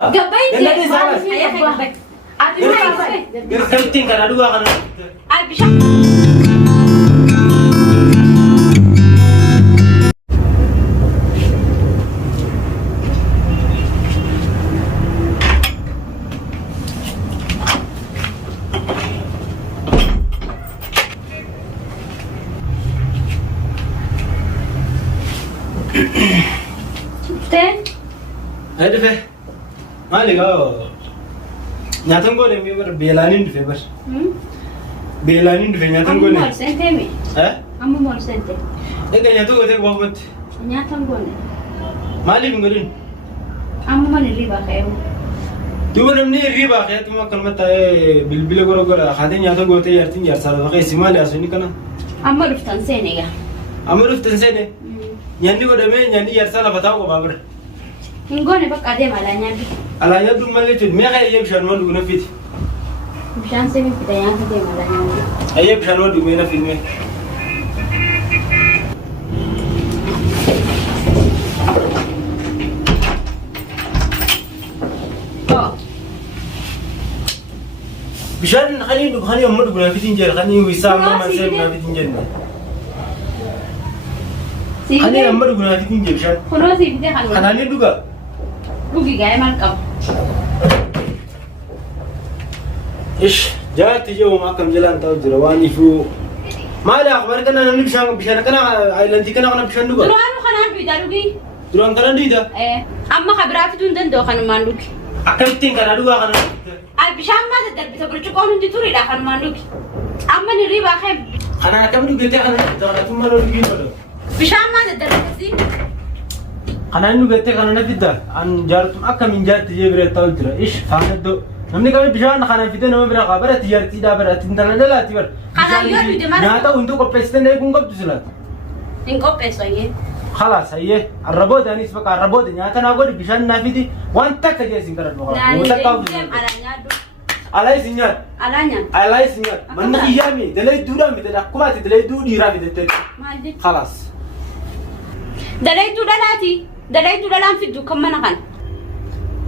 قبيتي قرقلتين كان أدوها أنا هدفه مالك ناتن قولي ميبر بيلانين دفه بس بيلانين دفه ناتن قولي أمو مول سنتي مي أمو مول سنتي إيه ناتن قولي بابت ناتن قولي مالك مقولين أمو من الريبا خيو دوبر مني الريبا خيات ما كلمة بالبيل قولو قولا خادين ناتن قولي يرتين يرسال بقى سمالي أسوني كنا أمو رفتن سيني أمو رفتن سيني يعني وده مين يعني يرسال فتاو بابر نقول بقى قديم على نبي على يد مالك تود ما خي يبشر مال دونا فيت مشان سيمي في ديان قديم على نبي أيه بشر مال دونا فيت مين بشر خلينا خلينا أمور دونا فيت إنجيل خلينا ويسام ما سير دونا فيت إنجيل خلينا أمور دونا فيت إنجيل بشر خلاص يبدأ خلوه أنا ليه دوكا دوكي جاي مالكم إيش جات تيجي وما كم جلان تاو جرواني فو ما له أخبار كنا نبي بشان كنا عائلتي كنا بشان دوكا دروانو خنان بيدا دوكي دروان كنا ديدا أما خبرات دون دو خنو ماندوكي أكلتين كنا دوكا كنا بشان ما تقدر بتبرج قانون دي توري لا خنو ماندوكي أما نريبا خيب أنا كم دوكا تي أنا ترى ثم لو دوكي بلو بشان ما تقدر كسي أنا إنه بيتك أنا نفيدا أن جارتم أكم من جارت تيجي بريت تاو جرا إيش فهمت دو نمني كم بشان خنا فيدا نما برا خبرة تجارتي دا برا تندلا لا تبر خنا يور بيدا ما ناتا وندو كبستن ده يكون كبتسلات إنكو بيسويه خلاص هي الربوت يعني اسمك الربوت ناتا نقول بشان نافيدي وانت كجي سينكرت بقى وتكاو على سينيار على سينيار من إيامي دلائي دورا ميدا كوماتي دلائي دوري رامي دتة خلاص دلائي دورا لاتي دلائي دورا لام في الدو كم منهن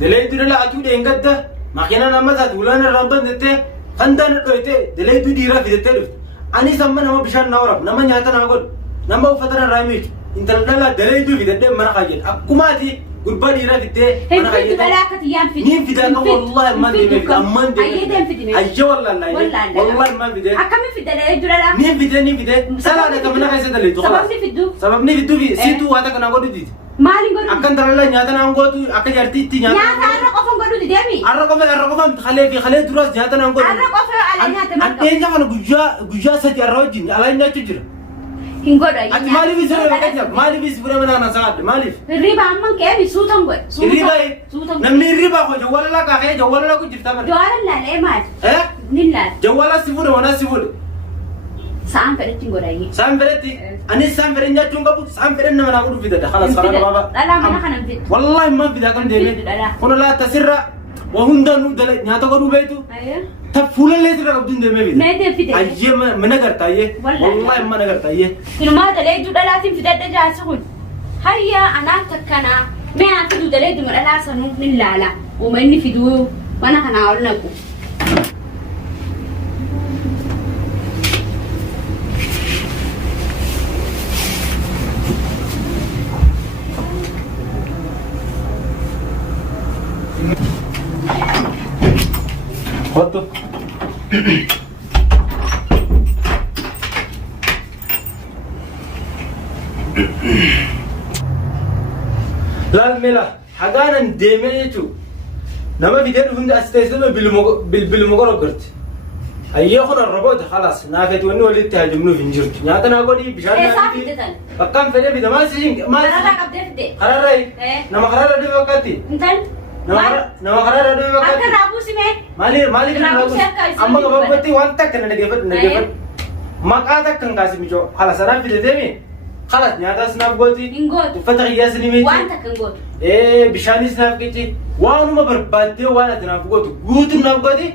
دلائي دورا لا أتود إنقدة ما كنا نمزات ولا نربط دتة خندنا دويته دلائي دوري رامي دتة أني سمّن هم بشان نورب نما نياتا نقول نما وفترة راميت إنت لا دلائي دوري دتة من خاجين أكوماتي قرباني رامي دتة من خاجين نين في دلائي والله ما دي أمان دي أيه والله لا والله ما بدي أكمل في دلائي دورا لام نين في ده سلا ده كمان خايس دلائي سببني في الدو سببني في الدو سيتو هذا كنا قولي دي مالي قولي akan terlalu nyata nangko tu akan jadi nyata nyata arok ofong godu di demi arok ofong khale duras nyata nangko arok ofong ala nyata man ante jangan gujja saja arojin ala nyata jir hingodo yi at mali bis bura mana na saat mali riba amman ke bi sutan goy riba namni riba ko jawala la ka ke jawala la ko jirta bar jawala la le mat nilla jawala sifur wana sifur سام فرتين قرأي. سام فرتي. أنا سام فرتين جات شو قبض سام فرتين نما نقول في ده خلاص خلاص بابا. لا ما أنا خنم فيت. والله ما في ده كان ديمه. كنا لا تسرّ وهندا نو دل نياتا كرو بيتو. أيه. تفولا ليه ترى قبضين ديمه في ده. ما ده في ده. أيه ما نقدر تايه. والله ما نقدر تايه. كل ما دل يجود لا تيم في ده جالس يقول. هيا أنا تكنا ما أكيد دل يجود من الله سنو من لا وما إني في دو ما أنا كنا أقول لكم. Foto. لا الملا حقانا ديميتو نما فيديو هند استيسما بالمقرب قرت أيه خنا الرباط خلاص نافت ونو اللي تهاجمنو فينجرت نياتنا قولي بشار أكم فيديو بيدا ما سيجين ما خرر راي نما خرر دي وقتي nama karena ada yang akan rabu sih meh mali kan rabu amma gak berarti wantak kan ada gefet maka tak kan kasih mico halas saraf video demi halas nyata snap goti ingot fatah ya sini mico wantak kan got bishani snap kiti wanu ma berbati wana snap goti gutu snap goti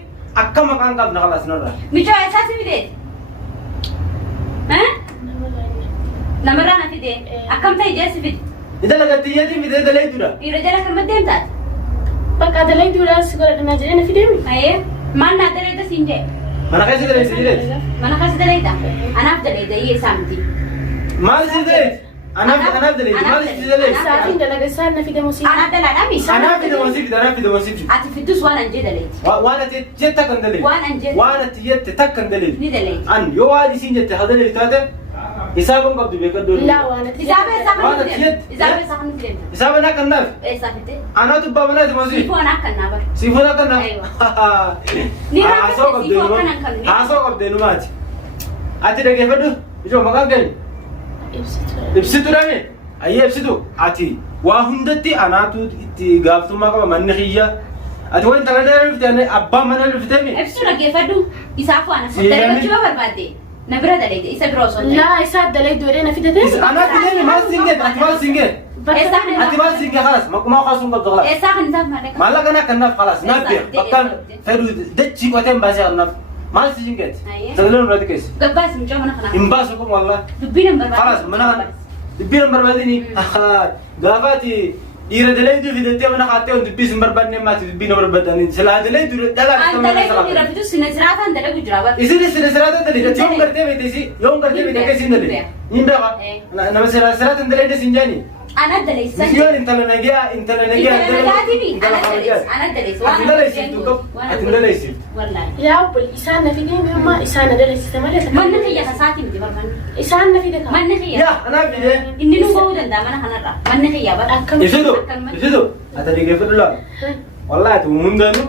akka makan kap na halas nara mico esa sih video namara na video akam tay jesi video ida laga tiya di video dalai dura ira jara kan madem tat Bakka dalagduu laas godhadhanaa jedhee na fideemi. Aye, maal naa daleeta siin jee? Mana keessa dalaysi jireeti. Mana keessa daleeta? Anaaf daleeta iyyee saamti. Maal si dalayti? Anaaf dalayti maal si dalayti? Saafiin dalaga isaan na fidamu si. Anaaf dalaadhaami? Anaaf fidamansi fida anaaf fidamansi fida. Ati fiddus waan an jee daleeti. Waan ati jette kan dalayti. Waan an jee. Waan ati jette takkan dalayti. Ni daleeti. An yoo waan isiin jette haa dalayti taate isaaban qabdu beekaddoon. Laa waan ati. Isaaba eessaa kan Waan nuti ati deemte? jette. Isaaba eessaa kan nuti deemte? Isaaban akka naaf. Eessaa fitte? Anaatu baabanaati mosi. Sifoon akka naa bara. Sifoon akka naaf. Ni Haasoo raafate sifoo akkan qabdeenumaati. kan Haasoo qabdeenumaati. Ati dhageeffadhu. Ijoo maqaan keenya. Ibsituu. Ibsitu dhame. Ayyee ibsitu. Ati waa hundatti anaatu itti gaaftummaa qaba manni kiyya. Ati waan intala dheeraa dhuftee abbaa mana dhuftee Ibsu dhaggeeffadhu. Isaaf waan asii dalagachuu barbaadde. Na bira daleete isa bira osoo hin ta'in. Laa isaa dalagduu jedhee na fidate. Anaaf fidee maal singee ati maal singee Eessaa kan ati maal singee khalas maquma kaasuun qabdu khalas Eessaa kan isaaf malee qaba? maallaqa naa kan naaf khalas naaf biya bakkaan fedhu dachii qoteen baasee kan naaf maal si singeeti Ayyee. sagalee nurratti keessa Gabbaas mucaa mana kanaa. hin baasu kun wallah Dubbii nan barbaadu. khalas mana kana dubbii nan barbaadini gaafa ati dhiira dalayduu fidattee mana kaattee on dubbii sin barbaadne maati dubbii na barbaadanii silaa dalayduu dhalaa An dalagu jira fitu sina siraataan dalagu jira bara. isin siraataan dalayduu yoo gartee beekte yoo gartee beekte keessa hin dalayduu hin beeka nama siraataan dalayduu sin jaanii Ana daleessan. Misiyoon intala nagaa Intala nagaatiifi ana dalees. Ana dalees. Ati daleessiftu qabu. Ati daleessiftu. Wallaahi. Yaa obbol isaan na fideemi amma isaan na dalagsite malee. Manni kiyya kasaati miti barbaanne. Isaan na fide kaa. Manni kiyya. Yaa anaaf fidee. Inni nu bahuu danda'a mana kanarraa. Manni kiyya bara. Akkam. Ibsitu. Ati dhigeeffadhu laa. Wallaahi ati hundaanuu.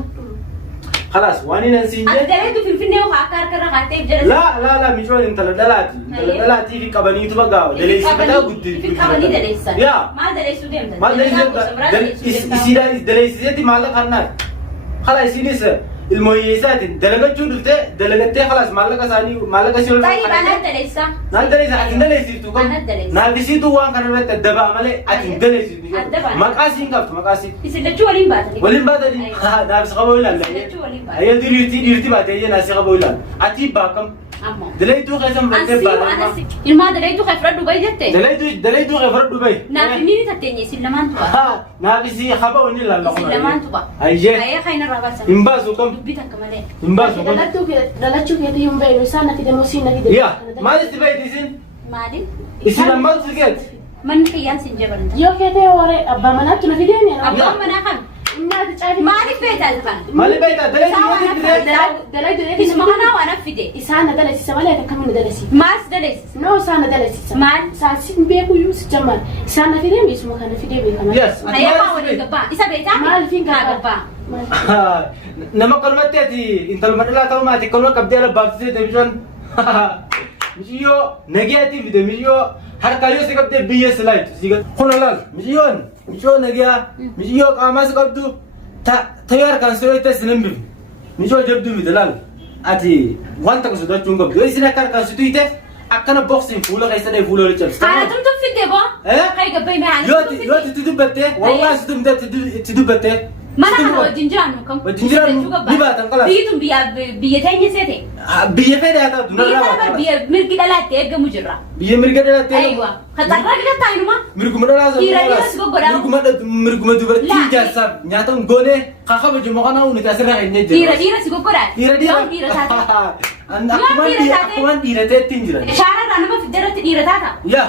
Khalaas waan hin ansiin Ati jee. daleetu finfinnee hoo akka harkarra kaatee jala. Laa misiyoon intala dhalaati. Intala dhalaatii fi qabaniitu bagaawa. Daleessifataa guddi. Ifi qabanii daleessan. Yaa. Maal daleessuu deemtan? Maal daleessiseeti daleessiseeti maallaqa kannaati. Khalaas isinis ilmoo hiyyeessaatiin dalagachuu dhuftee dalagattee khalaas maallaqa isaanii maallaqa si ol. Tarii baanaat daleessaa. Naan daleessa ati hin daleessiftu qabu. Anat daleessa. Naafisiitu waan kana irratti adda ba'a malee ati hin daleessiftu. Adda ba'a. Maqaa siin qabdu maqaa siin. Isin lachuu waliin baatanii. Waliin baatanii naafsi qabuu ilaalla. Lachuu waliin baatanii. Ayyee dhiirti baatee ayyee naafsi qabuu ilaalla. Ati baakam. Ammoo. Dalaytuu keessan baatee Ansii waan baatama. asii. Ilmaa daleetu kan fudhadhu bayi jettee. Dalaytuu kee fudhadhu bayi. Naaf inni ni tatteenye isin lamaan tuba. Naafisi haba inni ilaalla. Isin lamaan tuba. Ayyee. Ayyee kan irraa baasan. Hin baasu kam. Dubbii takka malee. Hin baasu kam. Dalachuu keetii hin beeknu isaan na fide moo siin na fide. Yaa maalitti bayti isin? Maali? Isin ammaatu si geeti. Manni kiyyaan sin jabalata. Yoo keetee waree abbaa manaatti na fideemi. Abbaan manaa kan. Nyaata caafi. Maaliif feetaa kan? Maaliif baay'ata dalaytuu Isaa yoo waan fidee. Dalagduu Isuma kanaa waan affide. isaan na dalagsisa malee akkamiin na dalagsisa. Maas daleessis. No isaan na dalagsisa. Maal? Isaan sin beeku iyyuu si jammaan. Isaan na fideemi isuma kana fidee beekama. Yes. Hayyaa waliin gabbaa. Isa beetaa? Maaliifin gabbaa? Nama kalmatti ati intaluma dhalaa ta'uu maati kalma qabdee ala baaftee deebisaan mishiyyoo nagayaatiif fide mishiyyoo harkaa yoo si qabdee biyya silaayitu si kun alaal mishiyyoo nagayaa mishiyyoo qaamaa si qabdu tayyoo harkaan si ho'itte si nan bifu mishiyyoo jabduu fide laal ati waan takka sodachuu hin qabdu yoo isin akka harkaan si tuyite akkana boksiin fuula keessa dhee fuula walitti cabsite. Haala tumtum fidee boo? Hay gabbai mee haala tumtum fidee? Yoo itti dubbattee walaa si tumte itti dubbattee. Mana kana wajjin jiraannu kam? Wajjin jiraannu ni baatan qalaas. Biyyituun biyya teenya seete? Biyya fedhe haa taatu Biyya kana bar biyya mirgi dhalaatti eegamu jirra. Biyya mirga dhalaatti Aywa. Kaxarraa dhiirataa inuma? mirguma dhalaa sana Dhiiras goggodhaa. mirguma dubartii ijaarsaaf nyaata goonee haa kabaju maqana uunite asirraa hin jejjera. Dhiira si goggodhaa? Yoo dhiira taate? Akkumaan dhiiratee ittiin jiran. Shaararraa nama fiddarratti dhiira taata? Yaa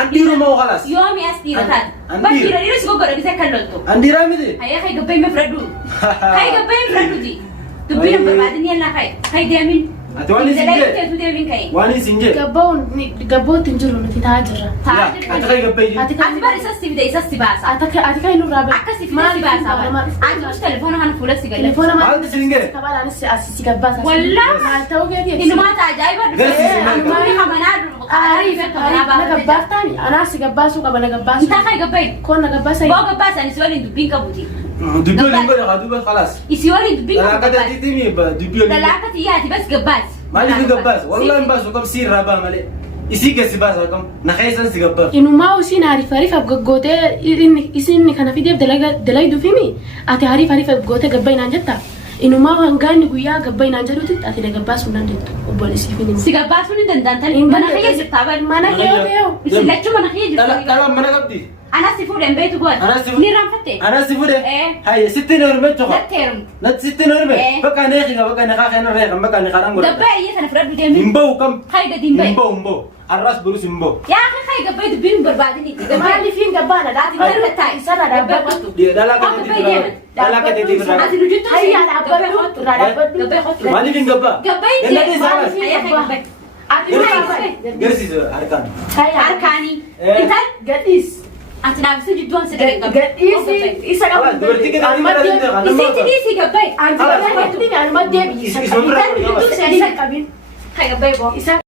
an dhiiruma hoo Yoo mi'as dhiira taate? An Bar dhiira. dhiira si goggodha bisee kan loltu. an dhiiraa miti. Hayya hay gabbai mee fudhadhu. Hay gabbai mee fudhadhuti. Dubbii nan barbaadin yennaa kai. Hay deemin. Ati waan isin jee. Dalagteetu deemin kai. Waan isin jee. Gabbootti hin jiru nuti taa'aa jirra. Yaa ati kan gabbee jee. Ati Ati bar isas si fide isas si baasa. Ati kan nurraa beeku. Akka si fide si baasa. Ati just telefoona kana fuula si galle. Telefoona Maaltu isin gee? Kabaalaanis asii gabbaasa. Wallah. Maal ta'uu keetii? Inumaata ajaa'iba Garsiisi maal qaba? Anumaa hamanaa Aarii fi hamanaa na gabbaaftaani. Anaa si gabbaasuu qaba na gabbaasu. Intaa kai gabbai. Koon na gabbaasa. Boo gabbaasan isi waliin dubbiin qabuti. Dubbii waliin godhe haa dubbii khalaas. Isi waliin dubbiin qabu Dalagaa gabbaas. tatiitii dubbii waliin. Dalagaa xiyyaati bas gabbaas. Maaliif gabbaas? Wallaan baasu kam si irraa ba'a malee. Isii keessi baasa kam na keessan si gabbaaf. Inumaa usiin hariif gootee isin kana fideef dalayduuf himi ati hariif gootee gabbainaan jetta. Inumaa hangaanni guyyaa gabbainaan jedhutti ati na gabbaasuu hin dandeettu obboleessiif hin Si gabbaasuu ni danda'an tani mana kiyya jirtaa bari. Mana kee yoo ta'u. Isin lachuu mana kiyya jirtaa. Dhalaan mana qabdi. أنا سيفود إن بيتو قول أنا سيفود. نيران فتي أنا سيفود إيه. هاي 60 أربعة تخو لا تيرم لا 60 أربعة إيه. بقى نيخي بقى نخاخ أنا ريخ بقى نخارم ولا قبي إيه أنا فرد بديمي إمبو كم خاي قديم بي إمبو الراس بروس إمبو يا أخي خاي قبي دبين بربادني Maali fiin gabbaana laati Marga taa'e. isarra dhaabbatu. دلالة كده دلالة كده أنت نجيتو Hayyaa dhaabbatu irraa dhaabbatu. قبي خطو مالي فين قبا قبي إلا دي دي Maali سالس fiin أيا خاي gabbaa. قبي Ati Hayyaa. جرسي أركان Hayyaa. أركاني إيه. أنت Gadhiis. أنت نعرف جدوان سدري قبي Gadhiisi isa خلاص qabu. دبرتي كده أنا ما أدري أنا ما يسيتي ديسي قبي Anti خلاص. gadhiisi anuma deebi isa Isa- isa qabu. bira- Isa qabin. خاي قبي بو Isa